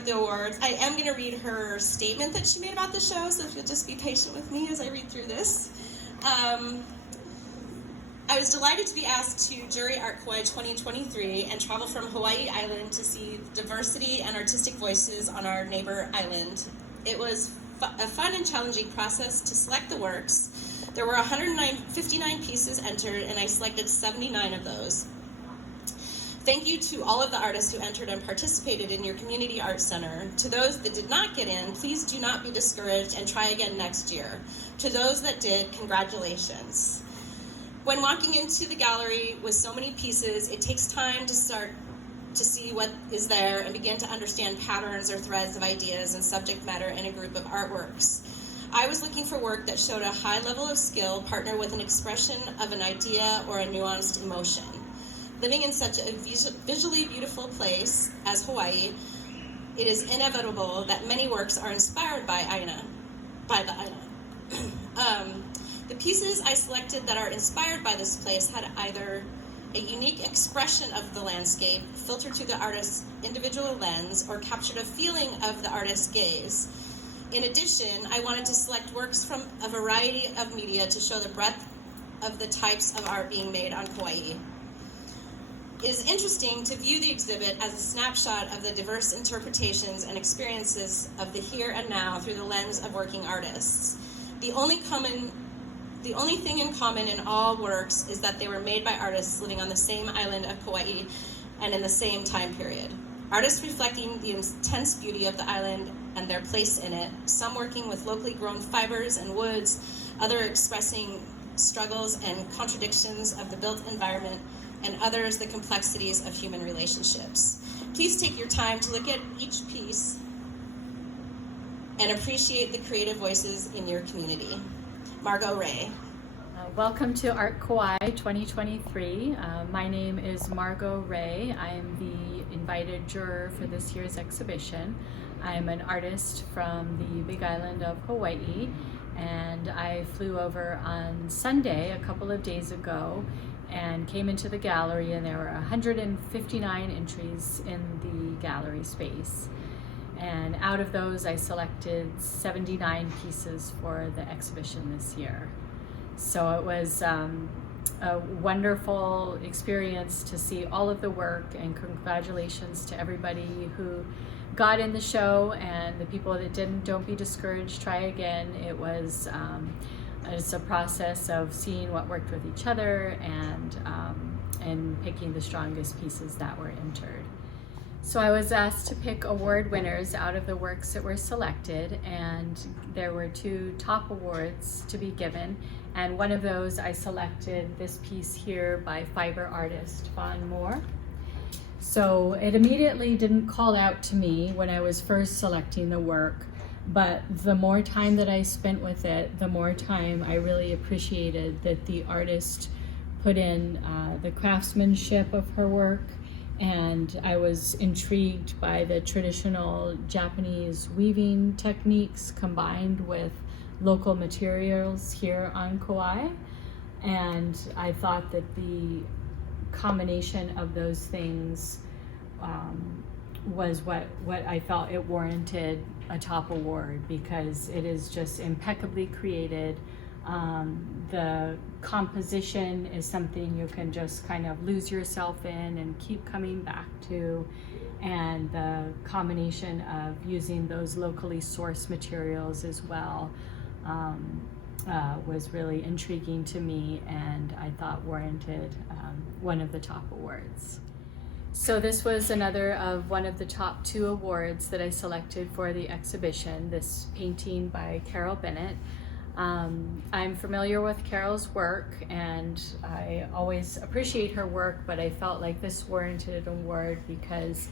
with the awards. I am going to read her statement that she made about the show, so if you'll just be patient with me as I read through this. I was delighted to be asked to jury Art Kauai 2023 and travel from Hawaii Island to see diversity and artistic voices on our neighbor island. It was a fun and challenging process to select the works. There were 159 pieces entered, and I selected 79 of those. Thank you to all of the artists who entered and participated in your community art center. To those that did not get in, please do not be discouraged and try again next year. To those that did, congratulations. When walking into the gallery with so many pieces, it takes time to start to see what is there and begin to understand patterns or threads of ideas and subject matter in a group of artworks. I was looking for work that showed a high level of skill partnered with an expression of an idea or a nuanced emotion. Living in such a visually beautiful place as Hawaii, it is inevitable that many works are inspired by the island. The pieces I selected that are inspired by this place had either a unique expression of the landscape, filtered through the artist's individual lens, or captured a feeling of the artist's gaze. In addition, I wanted to select works from a variety of media to show the breadth of the types of art being made on Kauai. It is interesting to view the exhibit as a snapshot of the diverse interpretations and experiences of the here and now through the lens of working artists. The only thing in common in all works is that they were made by artists living on the same island of Kauai and in the same time period. Artists reflecting the intense beauty of the island and their place in it, some working with locally grown fibers and woods, others expressing struggles and contradictions of the built environment, and others the complexities of human relationships. Please take your time to look at each piece and appreciate the creative voices in your community. Margo Ray. Welcome to Art Kauai 2023. My name is Margo Ray. I am the invited juror for this year's exhibition. I'm an artist from the Big Island of Hawaii, and I flew over on Sunday, a couple of days ago, and came into the gallery, and there were 159 entries in the gallery space. And out of those, I selected 79 pieces for the exhibition this year. So it was a wonderful experience to see all of the work, and congratulations to everybody who got in the show, and the people that didn't, don't be discouraged, try again. It was it's a process of seeing what worked with each other and picking the strongest pieces that were entered. So I was asked to pick award winners out of the works that were selected, and there were 2 top awards to be given, and one of those I selected this piece here by fiber artist Fawn Moore. So it immediately didn't call out to me when I was first selecting the work, but the more time that I spent with it, the more time I really appreciated that the artist put in the craftsmanship of her work. And I was intrigued by the traditional Japanese weaving techniques combined with local materials here on Kauai. And I thought that the combination of those things was what I felt it warranted a top award, because it is just impeccably created. The composition is something you can just kind of lose yourself in and keep coming back to, and the combination of using those locally sourced materials as well was really intriguing to me, and I thought warranted one of the top awards. So this was another of one of the top 2 awards that I selected for the exhibition, this painting by Carol Bennett. I'm familiar with Carol's work, and I always appreciate her work, but I felt like this warranted an award because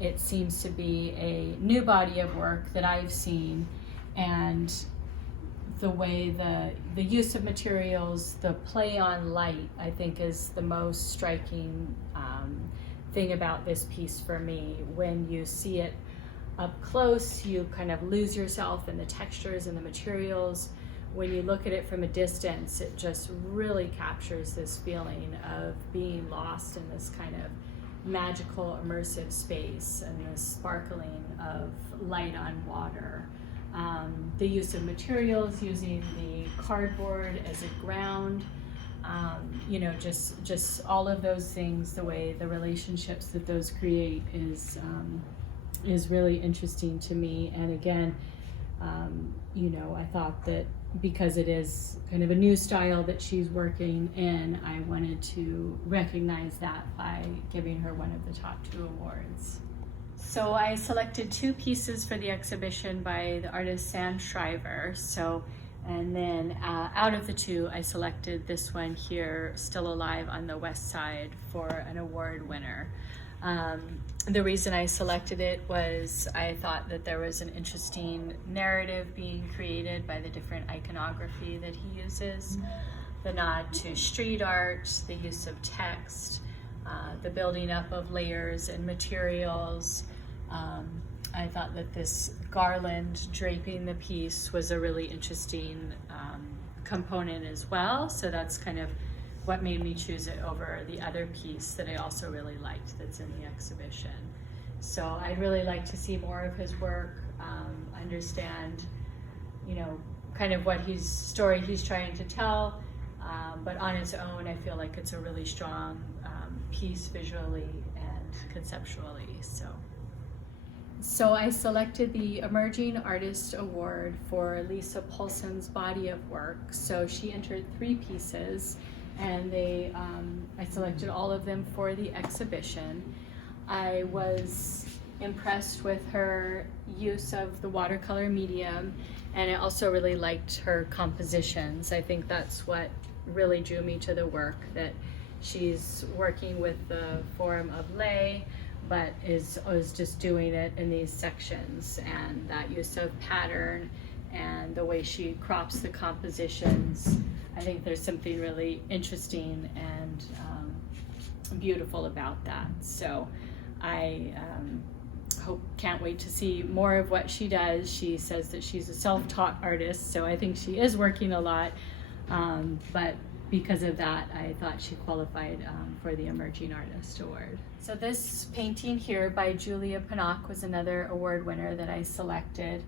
it seems to be a new body of work that I've seen, and the way the use of materials, the play on light, I think is the most striking thing about this piece for me. When you see it up close, you kind of lose yourself in the textures and the materials. When you look at it from a distance, it just really captures this feeling of being lost in this kind of magical immersive space and the sparkling of light on water. The use of materials, using the cardboard as a ground, just all of those things, the way the relationships that those create is really interesting to me. And again, I thought that because it is kind of a new style that she's working in, I wanted to recognize that by giving her one of the top 2 awards. So I selected 2 pieces for the exhibition by the artist Sam Shriver. And then out of the 2, I selected this one here, Still Alive on the West Side, for an award winner. The reason I selected it was I thought that there was an interesting narrative being created by the different iconography that he uses, the nod to street art, the use of text, the building up of layers and materials. I thought that this garland draping the piece was a really interesting component as well. So that's kind of what made me choose it over the other piece that I also really liked that's in the exhibition. So I'd really like to see more of his work, understand, kind of what story he's trying to tell. But on its own, I feel like it's a really strong piece visually and conceptually. So I selected the Emerging Artist Award for Lisa Paulson's body of work. So she entered 3 pieces, and I selected all of them for the exhibition. I was impressed with her use of the watercolor medium, and I also really liked her compositions. I think that's what really drew me to the work, that she's working with the form of lei, but is just doing it in these sections, and that use of pattern and the way she crops the compositions. I think there's something really interesting and beautiful about that. So I can't wait to see more of what she does. She says that she's a self-taught artist, so I think she is working a lot, but because of that, I thought she qualified for the Emerging Artist Award. So this painting here by Julia Panock was another award winner that I selected.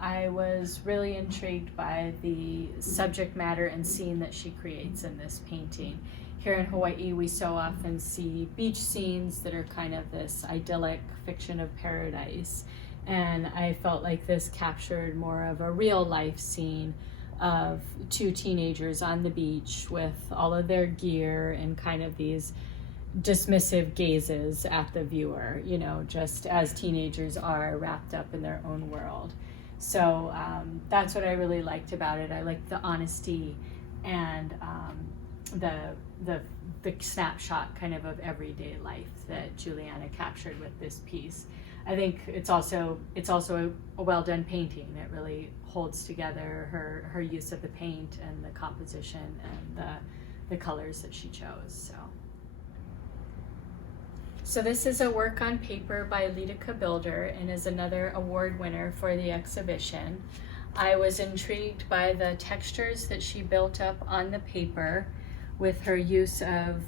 I was really intrigued by the subject matter and scene that she creates in this painting. Here in Hawaii, we so often see beach scenes that are kind of this idyllic fiction of paradise. And I felt like this captured more of a real life scene of 2 teenagers on the beach with all of their gear and kind of these dismissive gazes at the viewer, just as teenagers are, wrapped up in their own world. So that's what I really liked about it. I liked the honesty and the snapshot kind of her life that Juliana captured with this piece. I think it's also a well done painting. It really holds together her use of the paint and the composition and the colors that she chose. So this is a work on paper by Lidica Builder and is another award winner for the exhibition. I was intrigued by the textures that she built up on the paper with her use of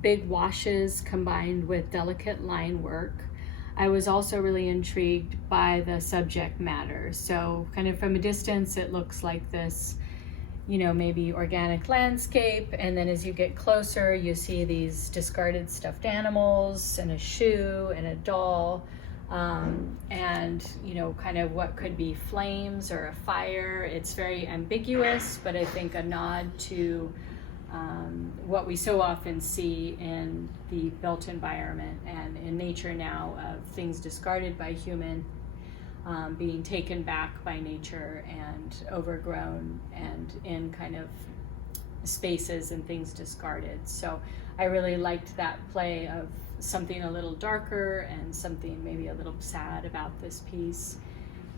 big washes combined with delicate line work. I was also really intrigued by the subject matter. So kind of from a distance, it looks like this, maybe organic landscape. And then as you get closer, you see these discarded stuffed animals and a shoe and a doll. And kind of what could be flames or a fire. It's very ambiguous, but I think a nod to what we so often see in the built environment and in nature now, of things discarded by human, being taken back by nature and overgrown and in kind of spaces and things discarded. So I really liked that play of something a little darker and something maybe a little sad about this piece.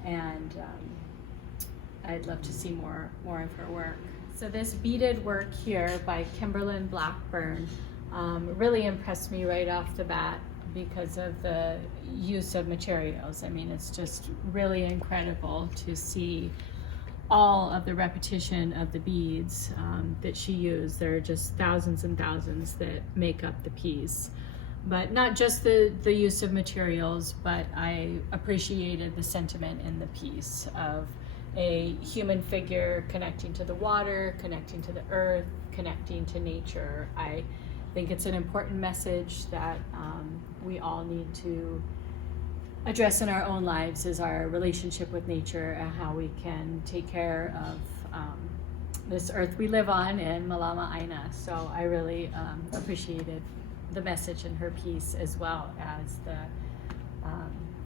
And I'd love to see more of her work. So this beaded work here by Kimberlyn Blackburn really impressed me right off the bat because of the use of materials. I mean, it's just really incredible to see all of the repetition of the beads that she used. There are just thousands and thousands that make up the piece. But not just the use of materials, but I appreciated the sentiment in the piece of a human figure connecting to the water, connecting to the earth, connecting to nature. I think it's an important message that we all need to address in our own lives, is our relationship with nature and how we can take care of this earth we live on in Malama Aina. So I really appreciated the message in her piece, as well as the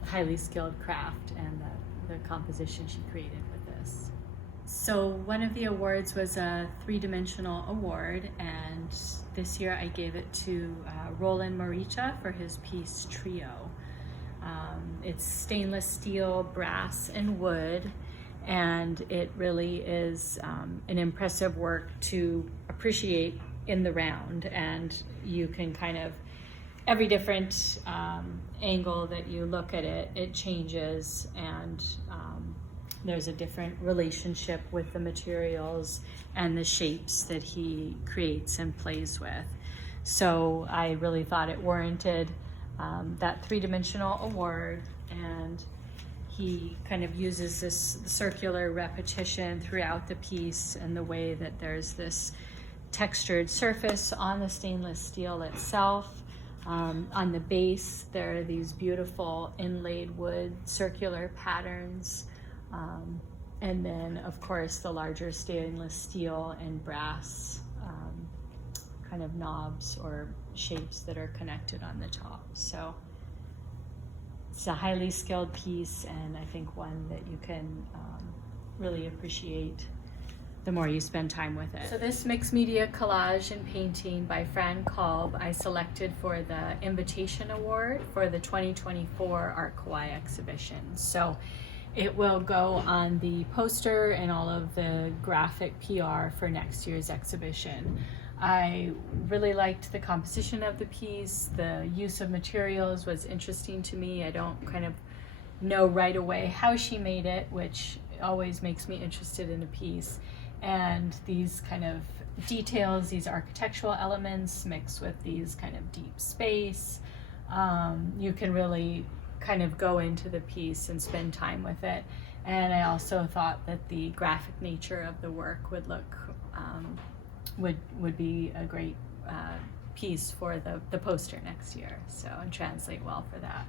highly skilled craft and the composition she created with this. So one of the awards was a three-dimensional award, and this year I gave it to Roland Moricha for his piece Trio. It's stainless steel, brass, and wood, and it really is an impressive work to appreciate in the round. And you can kind of, every different angle that you look at it, it changes, and there's a different relationship with the materials and the shapes that he creates and plays with. So I really thought it warranted that three-dimensional award, and he kind of uses this circular repetition throughout the piece, and the way that there's this textured surface on the stainless steel itself. On the base, there are these beautiful inlaid wood circular patterns, and then of course the larger stainless steel and brass kind of knobs or shapes that are connected on the top. So it's a highly skilled piece, and I think one that you can really appreciate the more you spend time with it. So this mixed media collage and painting by Fran Kolb, I selected for the Invitation Award for the 2024 Art Kauai exhibition. So it will go on the poster and all of the graphic PR for next year's exhibition. I really liked the composition of the piece. The use of materials was interesting to me. I don't kind of know right away how she made it, which always makes me interested in a piece. And these kind of details, these architectural elements mixed with these kind of deep space, you can really kind of go into the piece and spend time with it. And I also thought that the graphic nature of the work would look would be a great piece for the poster next year, so, and translate well for that.